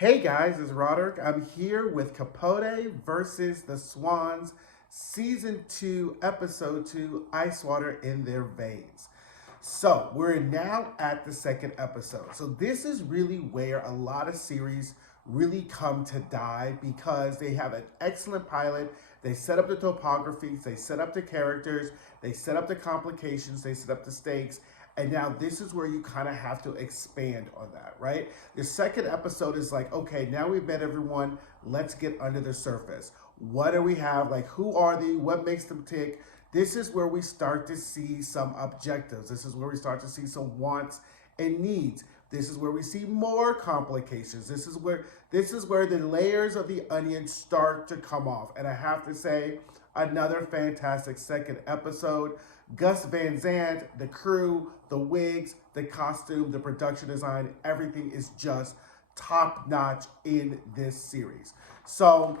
Hey guys, it's Roderick. I'm here with Capote versus the Swans, Season 2, Episode 2, Ice Water in Their Veins. So, we're now at the second episode. So, this is really where a lot of series really come to die because they have an excellent pilot. They set up the topographies, they set up the characters, they set up the complications, they set up the stakes, and now this is where you kind of have to expand on that, right? The second episode is like, okay, now we've met everyone. Let's get under the surface. What do we have? Like, who are they? What makes them tick? This is where we start to see some objectives. This is where we start to see some wants and needs. This is where we see more complications. This is where the layers of the onion start to come off. And I have to say, another fantastic second episode. Gus Van Sant, the crew, the wigs, the costume, the production design, everything is just top notch in this series. So,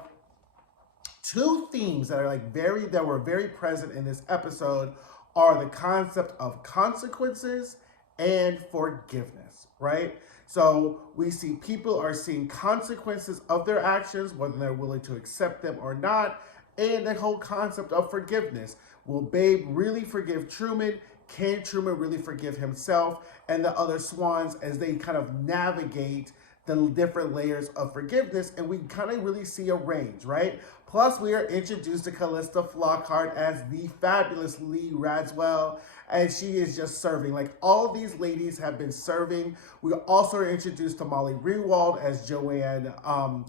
two themes that were very present in this episode are the concept of consequences and forgiveness, right? So we see people are seeing consequences of their actions, whether they're willing to accept them or not, and the whole concept of forgiveness. Will Babe really forgive Truman? Can Truman really forgive himself and the other Swans as they kind of navigate the different layers of forgiveness? And we kind of really see a range, right? Plus, we are introduced to Callista Flockhart as the fabulous Lee Radswell, and she is just serving. Like, all these ladies have been serving. We also are introduced to Molly Ringwald as Joanne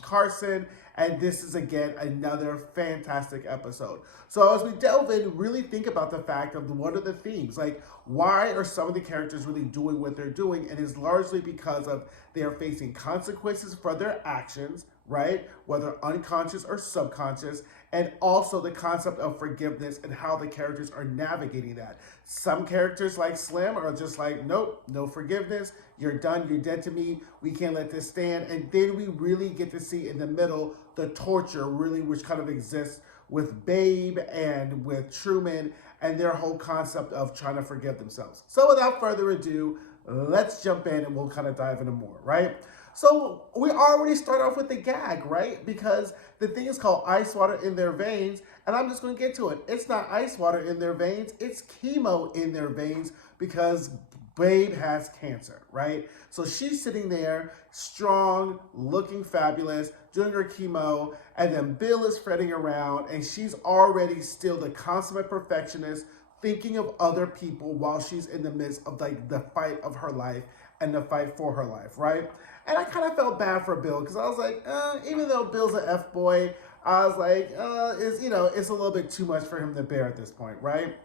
Carson, and this is, again, another fantastic episode. So as we delve in, really think about the fact of what are the themes? Like, why are some of the characters really doing what they're doing? And it's largely because of they are facing consequences for their actions, right? Whether unconscious or subconscious, and also the concept of forgiveness and how the characters are navigating that. Some characters like Slim are just like, nope, no forgiveness. You're done. You're dead to me. We can't let this stand. And then we really get to see in the middle the torture really which kind of exists with Babe and with Truman and their whole concept of trying to forgive themselves. So without further ado, let's jump in and we'll kind of dive into more, right? So we already start off with the gag, right? Because the thing is called ice water in their veins, and I'm just going to get to it. It's not ice water in their veins, it's chemo in their veins because Babe has cancer, right? So she's sitting there, strong, looking fabulous, doing her chemo, and then Bill is fretting around, and she's already still the consummate perfectionist, thinking of other people while she's in the midst of like the fight of her life and the fight for her life, right? And I kind of felt bad for Bill because I was like, even though Bill's an F boy, I was like, it's a little bit too much for him to bear at this point, right?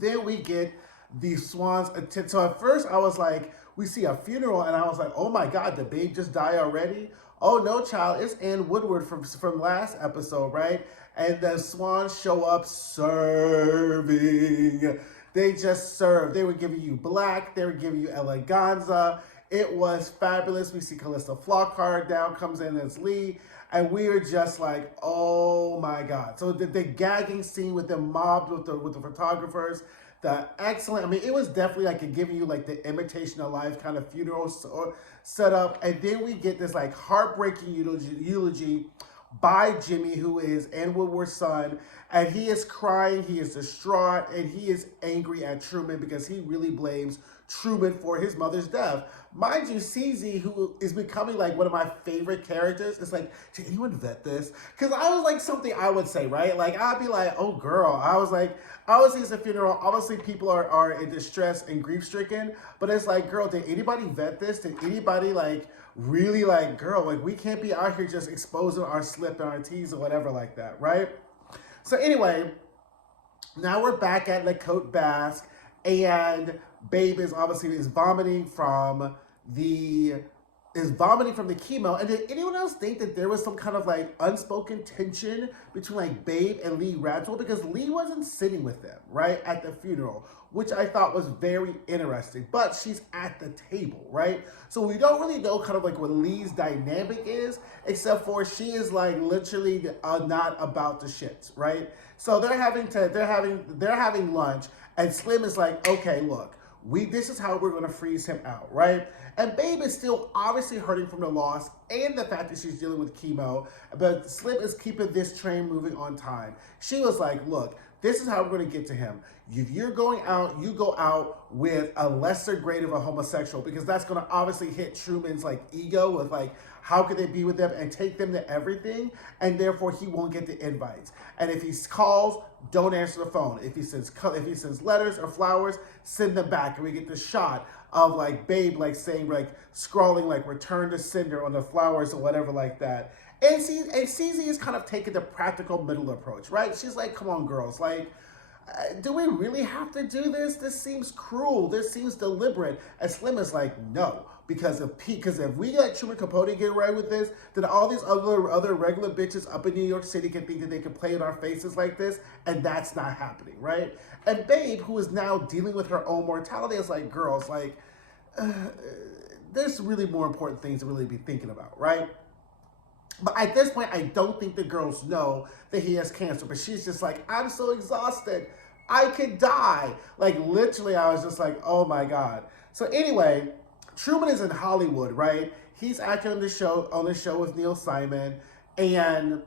Then we get the Swans attempt. So at first I was like, we see a funeral, and I was like, oh my God, did Babe just die already? Oh no, child, it's Ann Woodward from last episode, right? And the Swans show up serving. They just serve. They were giving you black. They were giving you eleganza. It was fabulous. We see Callista Flockhart down comes in as Lee, and we are just like, oh my God. So the gagging scene with them mobbed with the photographers, the excellent. I mean, it was definitely like giving you like the imitation of life kind of funeral set up, and then we get this like heartbreaking eulogy by Jimmy, who is Ann Woodward's son, and he is crying, he is distraught, and he is angry at Truman because he really blames Truman for his mother's death. Mind you, CZ, who is becoming like one of my favorite characters, is like, did anyone vet this? Because I was like something I would say, right? Like, I'd be like, oh girl. I was like, obviously it's a funeral. Obviously people are in distress and grief-stricken. But it's like, girl, did anybody vet this? Did anybody like really like, girl, like we can't be out here just exposing our slip and our teas or whatever like that, right? So anyway, now we're back at Capote Basque, and Babe is obviously vomiting from the chemo. And did anyone else think that there was some kind of like unspoken tension between like Babe and Lee Radswell? Because Lee wasn't sitting with them, right, at the funeral, which I thought was very interesting. But she's at the table, right? So we don't really know kind of like what Lee's dynamic is, except for she is like literally not about the shits, right? So they're having lunch, and Slim is like, okay, look, this is how we're going to freeze him out, right? And Babe is still obviously hurting from the loss and the fact that she's dealing with chemo, but Slim is keeping this train moving on time. She was like, look, this is how we're going to get to him. If you're going out, you go out with a lesser grade of a homosexual, because that's going to obviously hit Truman's like ego with like, how could they be with them and take them to everything, and therefore he won't get the invites. And if he calls, don't answer the phone. If he sends letters or flowers, send them back. And we get the shot of like Babe like saying like scrawling like return to sender on the flowers or whatever like that. And CZ is kind of taking the practical middle approach, right? She's like, come on, girls, like, do we really have to do this? This seems cruel. This seems deliberate. And Slim is like, no. Because if we let Truman Capote get away with this, then all these other regular bitches up in New York City can think that they can play in our faces like this, and that's not happening, right? And Babe, who is now dealing with her own mortality, is like, girls, like, there's really more important things to really be thinking about, right? But at this point, I don't think the girls know that he has cancer, but she's just like, I'm so exhausted. I could die. Like, literally, I was just like, oh my God. So anyway, Truman is in Hollywood, right? He's acting on the show with Neil Simon, and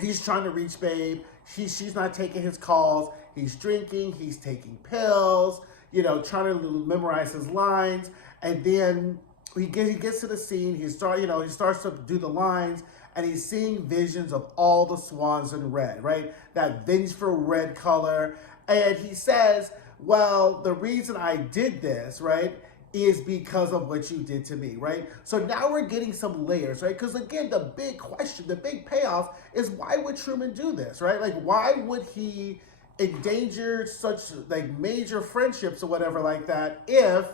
he's trying to reach Babe. She's not taking his calls. He's drinking. He's taking pills. Trying to memorize his lines, and then he gets to the scene. He starts to do the lines, and he's seeing visions of all the swans in red, right? That vengeful red color, and he says, "Well, the reason I did this, right, is because of what you did to me," right? So now we're getting some layers, right? Because again, the big question, the big payoff is, why would Truman do this, right? Like, why would he endanger such like major friendships or whatever like that if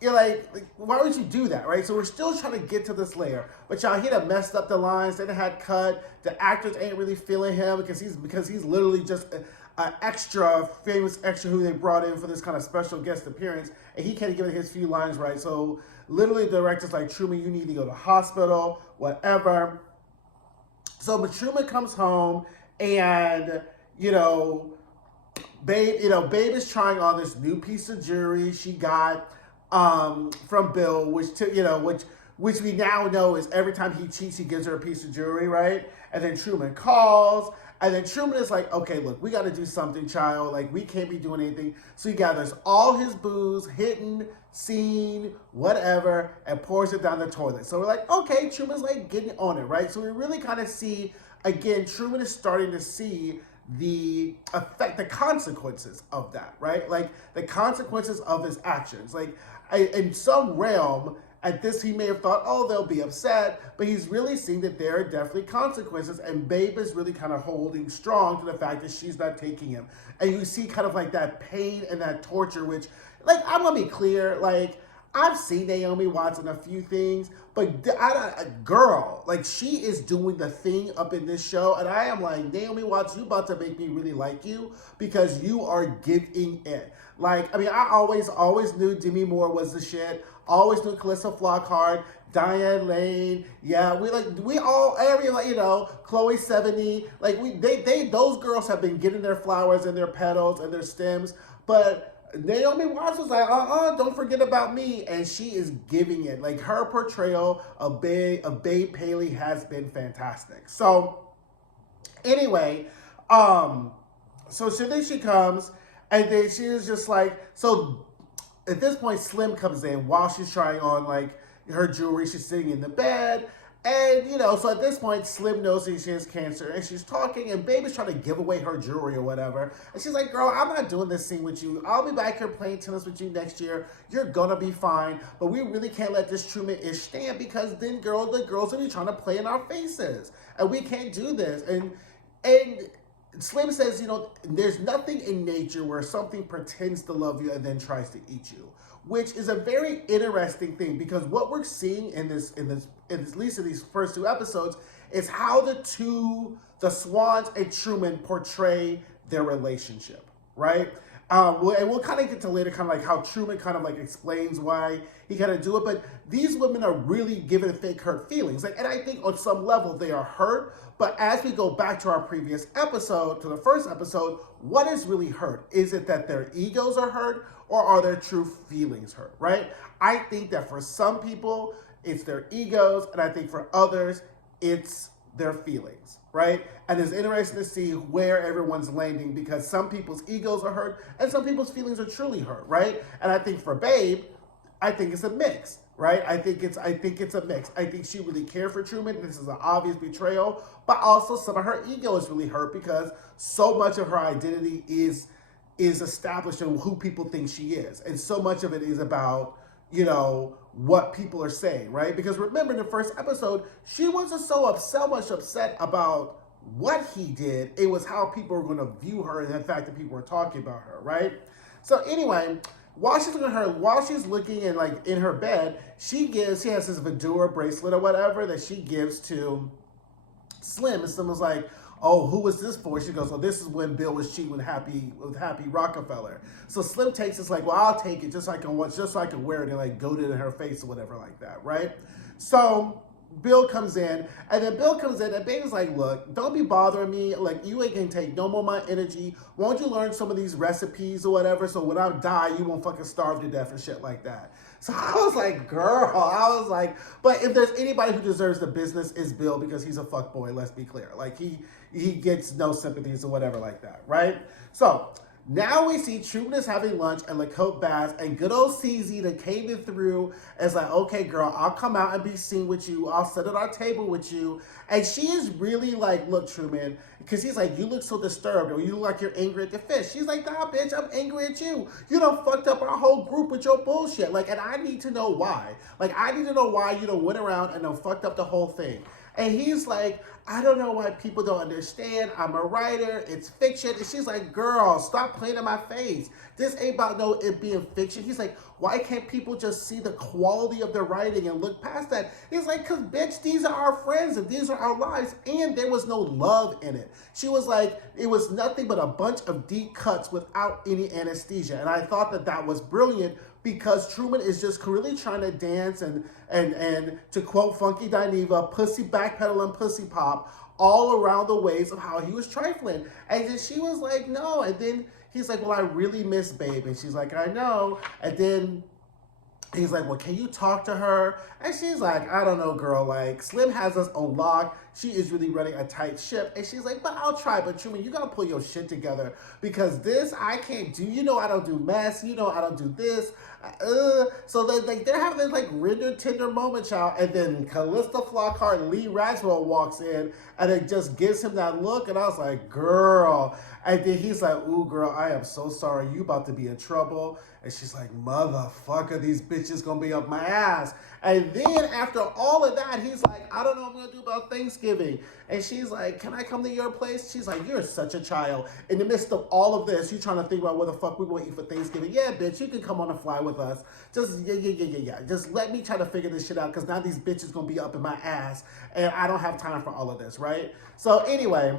you're like why would you do that, right? So we're still trying to get to this layer, but y'all, he done messed up the lines. They done had cut. The actors ain't really feeling him because he's literally just an extra famous extra who they brought in for this kind of special guest appearance, and he can't give his few lines right. So literally the director's like, Truman, you need to go to the hospital, whatever. So but Truman comes home, and Babe is trying on this new piece of jewelry she got from Bill, which we now know is every time he cheats, he gives her a piece of jewelry, right? And then Truman calls, and then Truman is like, okay, look, we got to do something, child. Like, we can't be doing anything. So he gathers all his booze, hidden, seen, whatever, and pours it down the toilet. So we're like, okay, Truman's like getting on it, right? So we really kind of see, again, Truman is starting to see the effect, the consequences of that, right? Like the consequences of his actions. Like in some realm, at this, he may have thought, oh, they'll be upset, but he's really seeing that there are definitely consequences, and Babe is really kind of holding strong to the fact that she's not taking him. And you see kind of like that pain and that torture, which, like, I'm gonna be clear, like, I've seen Naomi Watts in a few things, but girl, like, she is doing the thing up in this show, and I am like, Naomi Watts, you about to make me really like you, because you are giving it. Like, I mean, I always knew Demi Moore was the shit. Always knew Calista Flockhart, Diane Lane. Yeah, we all Chloe 70. Like those girls have been getting their flowers and their petals and their stems, but Naomi Watts was like, don't forget about me, and she is giving it. Like, her portrayal of Babe Paley has been fantastic. So anyway, so then she comes, and then she is just like, so at this point, Slim comes in while she's trying on like her jewelry. She's sitting in the bed, and so at this point, Slim knows that she has cancer, and she's talking, and Babe is trying to give away her jewelry or whatever. And she's like, girl, I'm not doing this scene with you. I'll be back here playing tennis with you next year. You're gonna be fine, but we really can't let this Truman ish stand, because then the girls will be trying to play in our faces, and we can't do this. And Slim says, there's nothing in nature where something pretends to love you and then tries to eat you, which is a very interesting thing, because what we're seeing in at least in these first two episodes, is how the Swans and Truman portray their relationship, right? And we'll kind of get to later, kind of like how Truman kind of like explains why he kind of do it. But these women are really giving fake hurt feelings. Like, and I think on some level they are hurt. But as we go back to our previous episode, to the first episode, what is really hurt? Is it that their egos are hurt, or are their true feelings hurt, right? I think that for some people, it's their egos, and I think for others, it's their feelings, right? And it's interesting to see where everyone's landing, because some people's egos are hurt and some people's feelings are truly hurt, right? And I think for Babe, I think it's a mix, right? I think it's a mix. I think she really cared for Truman. This is an obvious betrayal, but also some of her ego is really hurt because so much of her identity is established in who people think she is, and so much of it is about, you know, what people are saying, right? Because remember in the first episode, she wasn't so much upset about what he did. It was how people were going to view her and the fact that people were talking about her, right? So anyway, while she's looking in like in her bed, she has this Vidura bracelet or whatever that she gives to Slim, and Slim was like, oh, who was this for? She goes, well, this is when Bill was cheating with Happy Rockefeller. So Slim takes it's like, well, I'll take it just so I can wear it and like goad it in her face or whatever like that, right? So Bill comes in, and Baby's like, look, don't be bothering me. Like, you ain't gonna take no more of my energy. Won't you learn some of these recipes or whatever, so when I die, you won't fucking starve to death and shit like that. So I was like, but if there's anybody who deserves the business, is Bill, because he's a fuckboy, let's be clear. Like, he gets no sympathies or whatever like that, right? So now we see Truman is having lunch at Capote Bass, and good old CZ that came in through is like, okay, girl, I'll come out and be seen with you. I'll sit at our table with you. And she is really like, look, Truman, because he's like, you look so disturbed, or you look like you're angry at the fish. She's like, nah, bitch, I'm angry at you. You done fucked up our whole group with your bullshit. Like, and I need to know why. Like, I need to know why you done went around and done fucked up the whole thing. And he's like, I don't know why people don't understand. I'm a writer. It's fiction. And she's like, girl, stop playing in my face. This ain't about no it being fiction. He's like, why can't people just see the quality of their writing and look past that? He's like, because, bitch, these are our friends and these are our lives. And there was no love in it. She was like, it was nothing but a bunch of deep cuts without any anesthesia. And I thought that that was brilliant, because Truman is just really trying to dance and to quote Funky Dineva, pussy backpedal and pussy pop all around the ways of how he was trifling. And then she was like, no. And then he's like, well, I really miss Babe. And she's like, I know. And then he's like, well, can you talk to her? And she's like, I don't know, girl. Like, Slim has us on lock. She is really running a tight ship. And she's like, but I'll try. But Truman, you got to pull your shit together, because this I can't do. You know I don't do mess. You know I don't do this. So they're having this like render tender moment, child. And then Callista Flockhart and Lee Ragswell walks in, and it just gives him that look. And I was like, girl. And then he's like, ooh, girl, I am so sorry. You about to be in trouble. And she's like, motherfucker, these bitches gonna be up my ass. And then after all of that, he's like, I don't know what I'm gonna do about Thanksgiving. And she's like, can I come to your place? She's like, you're such a child. In the midst of all of this, you're trying to think about what the fuck we gonna eat for Thanksgiving. Yeah, bitch, you can come on a fly with us. Just, yeah. Just let me try to figure this shit out, because now these bitches gonna be up in my ass, and I don't have time for all of this, right? So anyway,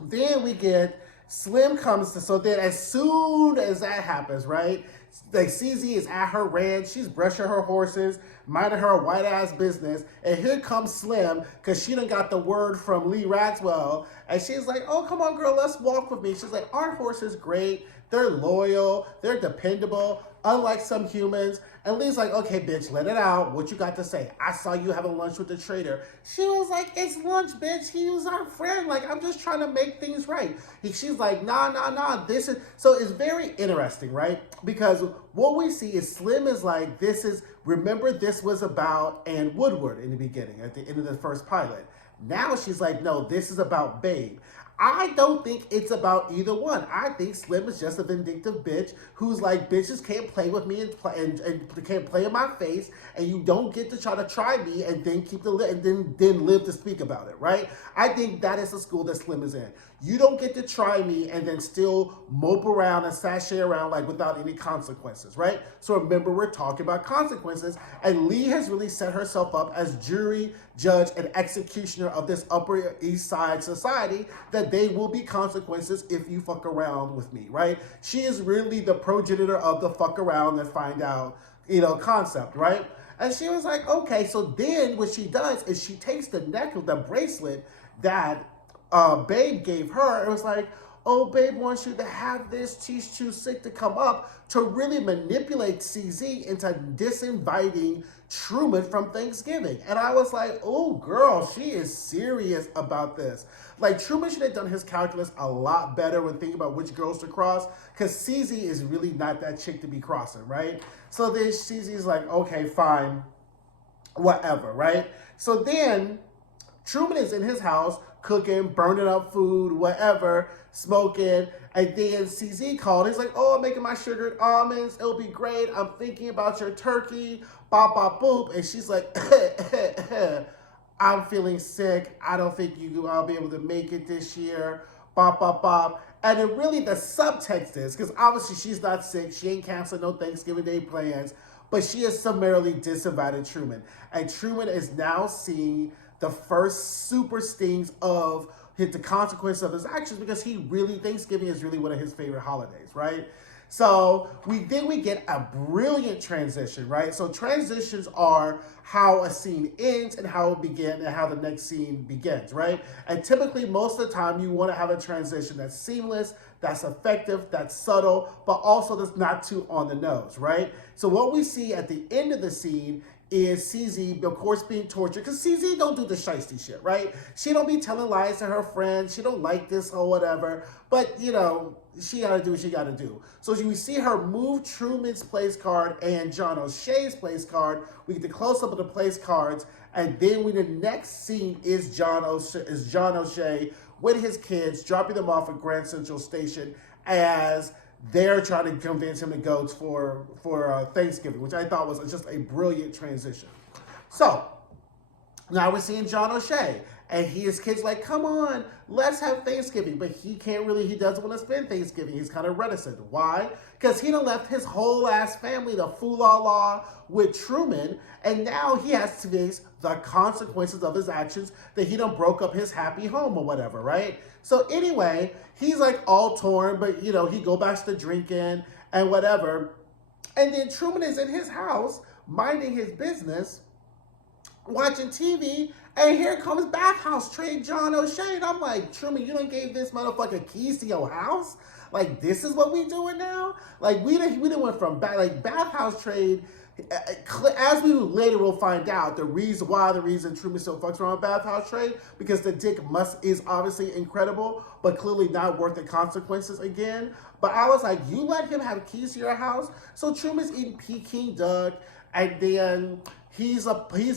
then we get Slim comes to, so then as soon as that happens, right? Like, CZ is at her ranch, she's brushing her horses, minding her white ass business, and here comes Slim, because she done got the word from Lee Ragswell, and she's like, oh, come on, girl, let's walk with me. She's like, our horse is great, they're loyal, they're dependable, unlike some humans. And Lee's like, okay, bitch, let it out. What you got to say? I saw you having lunch with the trader. She was like, it's lunch, bitch. He was our friend. Like, I'm just trying to make things right. She's like, nah. This is, so it's very interesting, right? Because what we see is Slim is like, remember this was about Ann Woodward in the beginning, at the end of the first pilot. Now she's like, no, this is about Babe. I don't think it's about either one. I think Slim is just a vindictive bitch who's like, bitches can't play with me and can't play in my face, and you don't get to try me and then then live to speak about it, right? I think that is the school that Slim is in. You don't get to try me and then still mope around and sashay around like without any consequences, right? So remember, we're talking about consequences, and Lee has really set herself up as jury, judge, and executioner of this Upper East Side society that they will be consequences if you fuck around with me, right? She is really the progenitor of the fuck around and find out, concept, right? And she was like, okay. So then what she does is she takes the necklace, the bracelet that Babe gave her. It was like, oh, Babe wants you to have this. She's too sick to come up, to really manipulate CZ into disinviting Truman from Thanksgiving. And I was like, oh, girl, she is serious about this. Like, Truman should have done his calculus a lot better when thinking about which girls to cross, because CZ is really not that chick to be crossing, right? So then CZ's like, okay, fine, whatever, right? So then Truman is in his house cooking, burning up food, whatever, smoking. And then CZ called. He's like, oh, I'm making my sugared almonds. It'll be great. I'm thinking about your turkey. Bop, bop, boop. And she's like, I'm feeling sick. I don't think I'll be able to make it this year. Bop, bop, bop. And then really the subtext is, because obviously she's not sick. She ain't canceling no Thanksgiving Day plans. But she has summarily disinvited Truman. And Truman is now seeing the first super stings of the consequence of his actions, because Thanksgiving is really one of his favorite holidays, right? So we get a brilliant transition, right? So transitions are how a scene ends and how it began and how the next scene begins, right? And typically most of the time you want to have a transition that's seamless, that's effective, that's subtle, but also that's not too on the nose, right? So what we see at the end of the scene is CZ, of course, being tortured, because CZ don't do the shiesty shit, right? She don't be telling lies to her friends. She don't like this or whatever, but, she got to do what she got to do. So we see her move Truman's place card and John O'Shea's place card. We get the close-up of the place cards, and then the next scene is John O'Shea with his kids, dropping them off at Grand Central Station as they're trying to convince him to go for Thanksgiving, which I thought was just a brilliant transition. So now we're seeing John O'Shea, and his kids like, come on, let's have Thanksgiving. But he doesn't want to spend Thanksgiving. He's kind of reticent. Why? Because he done left his whole ass family to fool-la-la with Truman, and now he has to face the consequences of his actions that he done broke up his happy home or whatever, right? So anyway, he's like all torn, but he go back to drinking and whatever. And then Truman is in his house, minding his business, watching TV, and here comes Bathhouse Trade John O'Shea. And I'm like, Truman, you done gave this motherfucker keys to your house? Like, this is what we doing now? Like, we done went from Bathhouse Trade. As we later will find out, the reason Truman still fucks around with Bathhouse Trade, because the dick is obviously incredible, but clearly not worth the consequences again. But I was like, you let him have keys to your house? So Truman's eating Peking duck, and then he's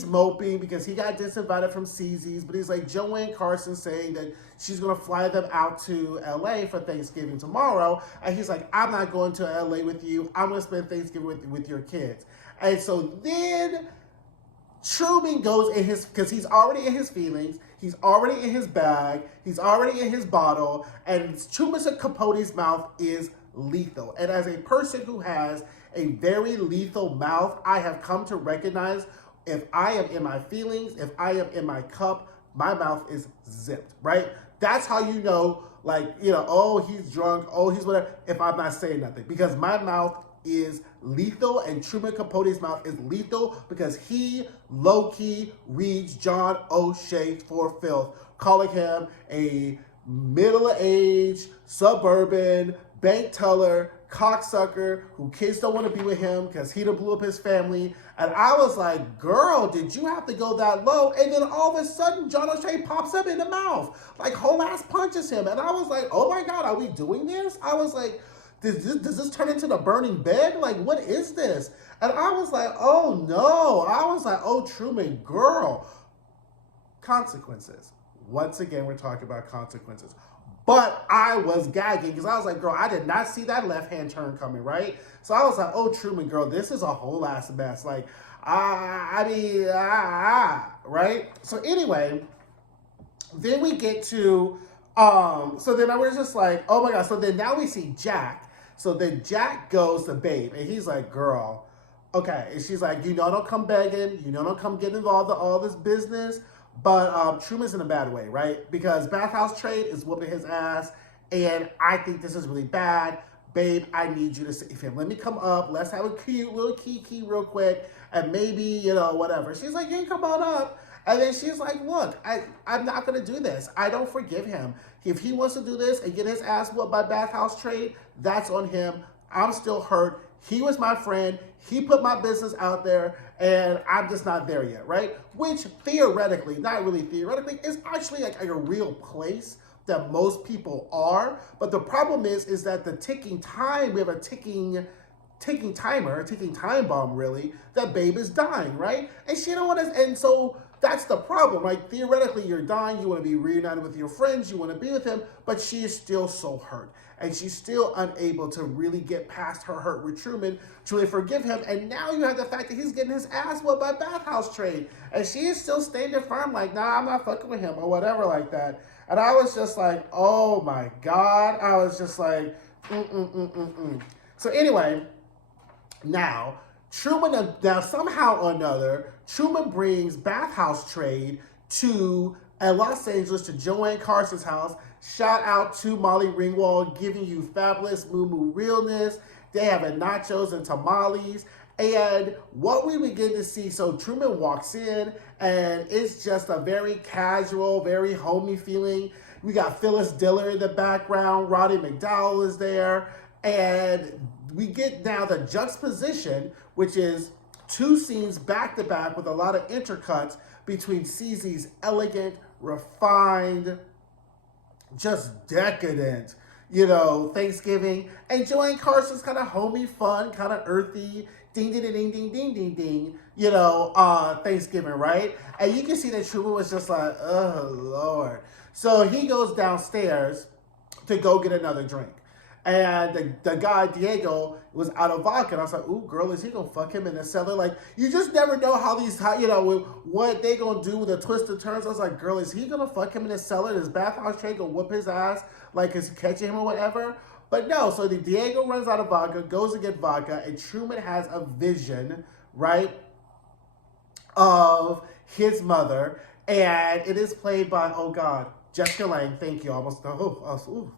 moping because he got disinvited from CZ's, but he's like, Joanne Carson saying that she's going to fly them out to LA for Thanksgiving tomorrow. And he's like, I'm not going to LA with you. I'm going to spend Thanksgiving with your kids. And so then Truman goes because he's already in his feelings, he's already in his bag, he's already in his bottle, and Truman Capote's mouth is lethal. And as a person who has a very lethal mouth, I have come to recognize if I am in my feelings, if I am in my cup, my mouth is zipped, right? That's how you know, oh, he's drunk, oh, he's whatever, if I'm not saying nothing. Because my mouth is lethal, and Truman Capote's mouth is lethal because he low-key reads John O'Shea for filth, calling him a middle-aged, suburban, bank teller, cocksucker who kids don't want to be with him because he done blew up his family. And I was like, girl, did you have to go that low? And then all of a sudden, John O'Shea pops up in the mouth, whole ass punches him. And I was like, oh my God, are we doing this? I was like, does this turn into the burning bed? What is this? And I was like, oh no. I was like, oh, Truman, girl. Consequences. Once again, we're talking about consequences. But I was gagging because I was like, girl, I did not see that left-hand turn coming, right? So I was like, oh, Truman, girl, this is a whole ass mess. Right? So anyway, then we get to, so then I was just like, oh my God. So then now we see Jack. So then Jack goes to Babe, and he's like, girl, okay. And she's like, don't come begging. Don't come getting involved in all this business. but Truman's in a bad way, right? Because Bathhouse Trade is whooping his ass, and I think this is really bad. Babe, I need you to save him. Let me come up. Let's have a cute little kiki real quick, and maybe, whatever. She's like, you come on up. And then she's like, look, I'm not going to do this. I don't forgive him. If he wants to do this and get his ass whooped by Bathhouse Trade, that's on him. I'm still hurt. He was my friend. He put my business out there, and I'm just not there yet, right? Which theoretically, not really theoretically, is actually like a real place that most people are. But the problem is that the ticking time, we have a ticking timer, a ticking time bomb, really, that Babe is dying, right? And she don't want to, and so that's the problem, right? Theoretically, you're dying, you want to be reunited with your friends, you want to be with him, but she is still so hurt. And she's still unable to really get past her hurt with Truman, truly forgive him. And now you have the fact that he's getting his ass whooped by Bathhouse Trade. And she is still standing firm, like, nah, I'm not fucking with him, or whatever like that. And I was just like, oh my God. I was just like, So anyway, now, somehow or another, Truman brings Bathhouse Trade to Los Angeles to Joanne Carson's house. Shout out to Molly Ringwald, giving you fabulous moo realness. They have nachos and tamales. And what we begin to see, so Truman walks in, and it's just a very casual, very homey feeling. We got Phyllis Diller in the background. Roddy McDowell is there. And we get now the juxtaposition, which is two scenes back to back with a lot of intercuts between CZ's elegant, refined, just decadent, Thanksgiving, and Joanne Carson's kind of homey, fun, kind of earthy, ding, ding, ding, ding, ding, ding, ding, Thanksgiving, right? And you can see that Truman was just like, oh, Lord. So he goes downstairs to go get another drink. And the guy, Diego, was out of vodka. And I was like, ooh, girl, is he going to fuck him in the cellar? Like, you just never know what they going to do with the twist and turns. I was like, girl, is he going to fuck him in the cellar? Is Bathhouse Trade going to whoop his ass? Like, is he catching him or whatever? But no, so the Diego runs out of vodka, goes to get vodka, and Truman has a vision, right, of his mother. And it is played by, oh, God, Jessica Lange. Thank you.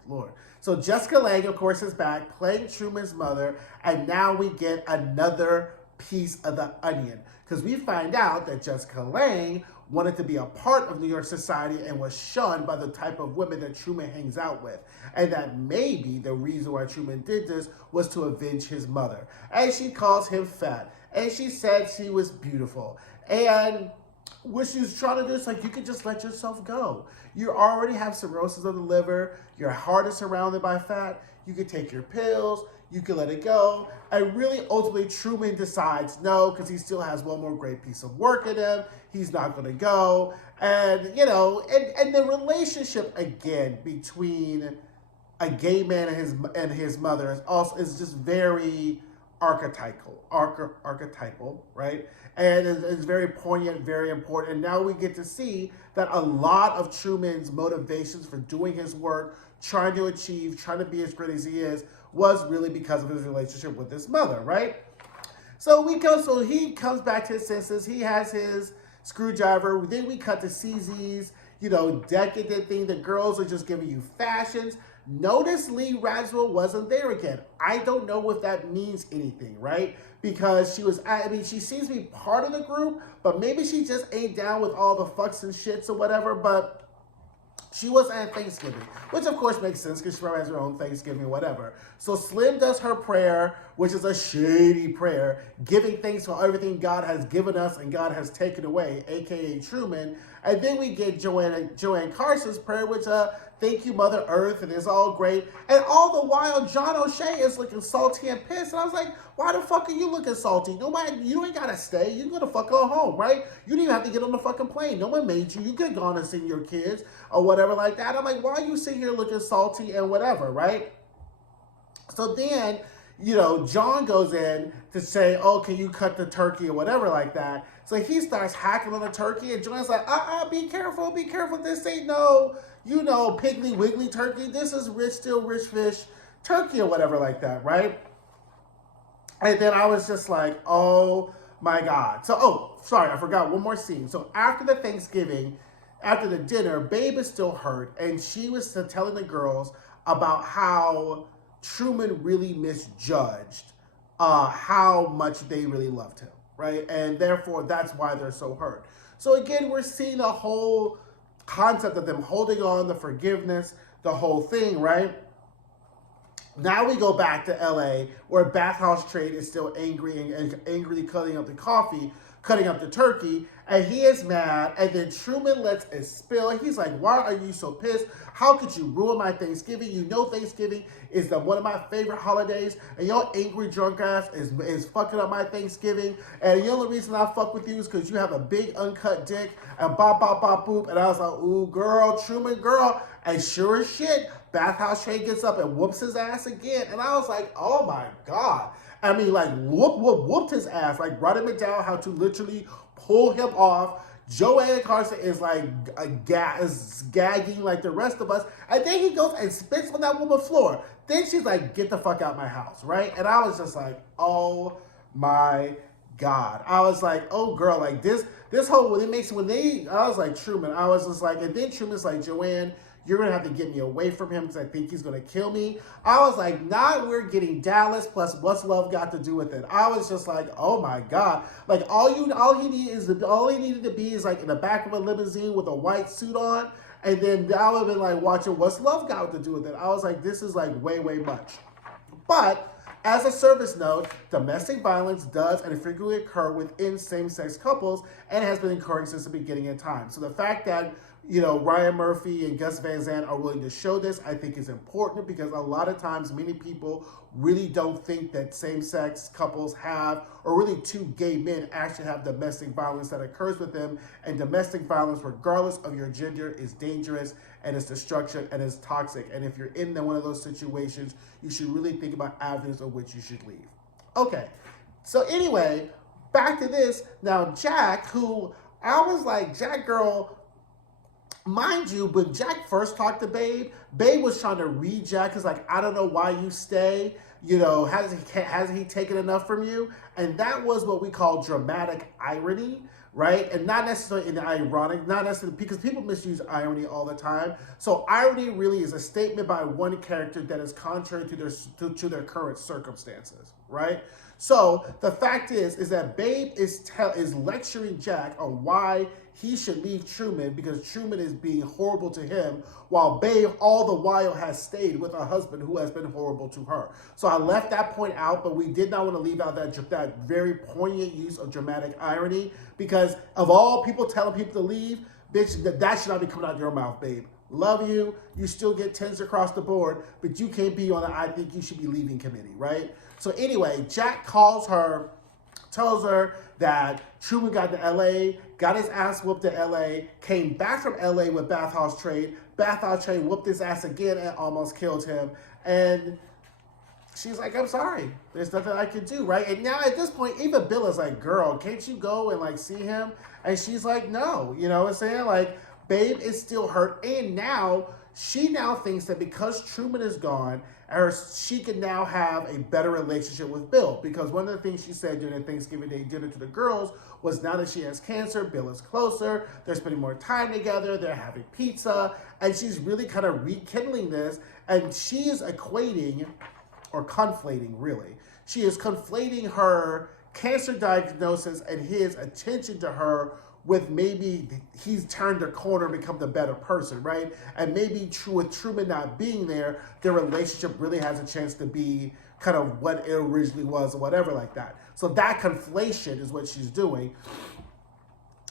Lord. So Jessica Lange, of course, is back playing Truman's mother, and now we get another piece of the onion, because we find out that Jessica Lange wanted to be a part of New York society and was shunned by the type of women that Truman hangs out with, and that maybe the reason why Truman did this was to avenge his mother. And she calls him fat, and she said she was beautiful, and what she's trying to do is like, you can just let yourself go. You already have cirrhosis of the liver. Your heart is surrounded by fat. You can take your pills. You can let it go. And really, ultimately, Truman decides no, because he still has one more great piece of work in him. He's not going to go. And, and the relationship, again, between a gay man and his mother is just very archetypal, right? And it's very poignant, very important. And now we get to see that a lot of Truman's motivations for doing his work, trying to achieve, trying to be as great as he is, was really because of his relationship with his mother, right? So he comes back to his senses. He has his screwdriver. Then we cut to CZ's, decadent thing. The girls are just giving you fashions. Notice Lee Radziwill wasn't there again. I don't know if that means anything, right? Because she seems to be part of the group, but maybe she just ain't down with all the fucks and shits or whatever, but she was at Thanksgiving, which of course makes sense because she probably has her own Thanksgiving or whatever. So Slim does her prayer, which is a shady prayer, giving thanks for everything God has given us and God has taken away, aka Truman. And then we get Joanne Carson's prayer, which thank you, Mother Earth, and it's all great. And all the while, John O'Shea is looking salty and pissed. And I was like, why the fuck are you looking salty? You ain't gotta stay. You gotta fuck go home, right? You didn't even have to get on the fucking plane. No one made you. You could have gone and seen your kids or whatever like that. I'm like, why are you sitting here looking salty and whatever, right? So then, John goes in to say, oh, can you cut the turkey or whatever like that. So he starts hacking on the turkey, and John's like, be careful. This ain't no, Piggly Wiggly turkey. This is rich fish turkey or whatever like that, right? And then I was just like, oh my God. So, sorry, I forgot one more scene. So after the Thanksgiving, after the dinner, Babe is still hurt, and she was telling the girls about how Truman really misjudged how much they really loved him, right? And therefore, that's why they're so hurt. So again, we're seeing the whole concept of them holding on, the forgiveness, the whole thing, right? Now we go back to LA where Bathhouse Trade is still angry and angrily cutting up the coffee, cutting up the turkey, and he is mad. And then Truman lets it spill. He's like, why are you so pissed? How could you ruin my Thanksgiving? You know Thanksgiving is one of my favorite holidays, and your angry drunk ass is fucking up my Thanksgiving. And the only reason I fuck with you is because you have a big uncut dick and bop, bop, bop, boop. And I was like, ooh, girl, Truman, girl. And sure as shit, Bathhouse Trade gets up and whoops his ass again. And I was like, oh my God. I mean, like, whooped his ass. Like, brought him down how to literally pull him off. Joanne Carson is like gagging like the rest of us. And then he goes and spits on that woman's floor. Then she's like, get the fuck out my house, right? And I was just like, oh my God. I was like, oh girl, like this whole, I was like, Truman, I was just like, and then Truman's like, Joanne, you're going to have to get me away from him because I think he's going to kill me. I was like, nah, we're getting Dallas plus what's love got to do with it? I was just like, oh my God. Like all he needed to be is like in the back of a limousine with a white suit on. And then I would have been like watching what's love got to do with it? I was like, this is like way, way much. But as a service note, domestic violence does and frequently occur within same-sex couples and has been occurring since the beginning of time. So the fact that Ryan Murphy and Gus Van Sant are willing to show this, I think is important because a lot of times many people really don't think that same-sex couples have, or really two gay men actually have domestic violence that occurs with them. And domestic violence, regardless of your gender, is dangerous and it's destruction and it's toxic. And if you're in one of those situations, you should really think about avenues of which you should leave. Okay, so anyway, back to this. Now, Jack, who I was like, Jack girl, mind you, when Jack first talked to Babe was trying to read Jack. Cause like, I don't know why you stay. Hasn't he taken enough from you? And that was what we call dramatic irony, right? And not necessarily in the ironic, not necessarily because people misuse irony all the time. So irony really is a statement by one character that is contrary to their current circumstances, right? So the fact is that Babe is lecturing Jack on why he should leave Truman because Truman is being horrible to him, while Babe all the while has stayed with a husband who has been horrible to her. So I left that point out, but we did not want to leave out that very poignant use of dramatic irony because of all people telling people to leave, bitch, that should not be coming out of your mouth, Babe. Love you. You still get tens across the board, but you can't be on the I think you should be leaving committee, right? So anyway, Jack calls her, tells her that Truman got to LA, got his ass whooped to LA, came back from LA with Bathhouse Trade. Bathhouse Trade whooped his ass again and almost killed him. And she's like, I'm sorry. There's nothing I can do, right? And now at this point, even Bill is like, girl, can't you go and like see him? And she's like, no. You know what I'm saying? Like, Babe is still hurt. And now she thinks that because Truman is gone, she can now have a better relationship with Bill. Because one of the things she said during the Thanksgiving Day dinner to the girls was now that she has cancer, Bill is closer, they're spending more time together, they're having pizza, and she's really kind of rekindling this. And she is equating, or conflating really, she is conflating her cancer diagnosis and his attention to her with maybe he's turned a corner and become the better person, right? And maybe with Truman not being there, their relationship really has a chance to be kind of what it originally was or whatever like that. So that conflation is what she's doing.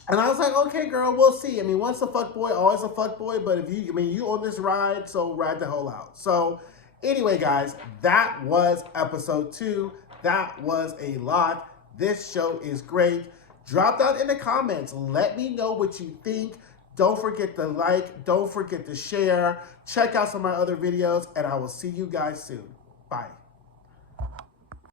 And I was like, okay, girl, we'll see. I mean, once a fuckboy, always a fuckboy. But if you own this ride, so ride the whole out. So anyway, guys, that was episode 2. That was a lot. This show is great. Drop down in the comments. Let me know what you think. Don't forget to like. Don't forget to share. Check out some of my other videos. And I will see you guys soon. Bye.